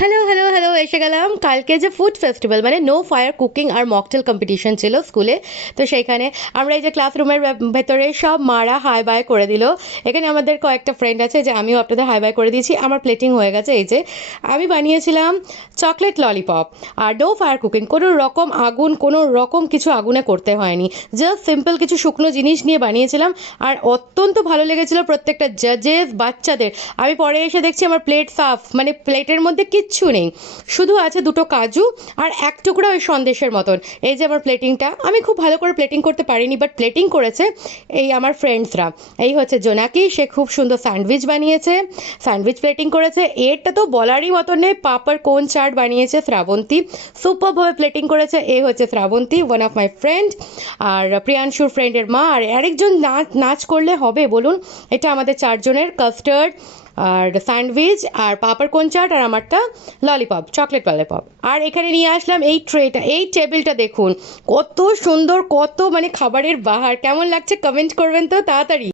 Hello, hello, hello এসে গেলাম। কালকে যে ফুড ফেস্টিভ্যাল মানে নো ফায়ার কুকিং আর মকটেল কম্পিটিশন ছিল স্কুলে। তো সেইখানে আমরা এই যে ক্লাসরুমের ভেতরে সব মারা হাই বাই করে দিল। এখানে আমাদের কয়েকটা ফ্রেন্ড আছে যে আমিও আপনাদের হাই বাই করে দিয়েছি। আমার প্লেটিং হয়ে গেছে। এই যে আমি বানিয়েছিলাম চকলেট ললিপপ আর নো ফায়ার কুকিং, কোনো রকম আগুন, কোনো রকম কিছু আগুনে করতে হয়নি, জাস্ট সিম্পল কিছু শুকনো জিনিস নিয়ে বানিয়েছিলাম। আর অত্যন্ত ভালো লেগেছিল প্রত্যেকটা জাজেস, বাচ্চাদের। আমি পরে এসে দেখছি আমার প্লেট সাফ, মানে প্লেটের মধ্যে কিচ্ছু নেই, শুধু আছে দুটো কাজু আর এক টুকরা ওই সন্দেশের মতন। এই যে আমার প্লেটিংটা, আমি খুব ভালো করে প্লেটিং করতে পারিনি, বাট প্লেটিং করেছে এই আমার ফ্রেন্ডসরা। এই হচ্ছে জোনাকি, সে খুব সুন্দর স্যান্ডউইচ বানিয়েছে, স্যান্ডউইচ প্লেটিং করেছে। এরটা তো বলারই মতন নেই, পাপার কোন চাট বানিয়েছে শ্রাবন্তী, সুপারভাবে প্লেটিং করেছে। এ হচ্ছে Srabanti, one of my friend, আর প্রিয়াংশুর ফ্রেন্ডের মা। আর আরেকজন নাচ নাচ করলে হবে বলুন? এটা আমাদের চারজনের কাস্টার্ড আর স্যান্ডউইচ আর পাপড় কোন চাট আর আমারটা ললিপপ, চকলেট ললিপপ। আর এখানে নিয়ে আসলাম এই ট্রেটা, এই টেবিলটা দেখুন কত সুন্দর, কত মানে খাবারের বাহার। কেমন লাগছে কমেন্ট করবেন তো তাড়াতাড়ি।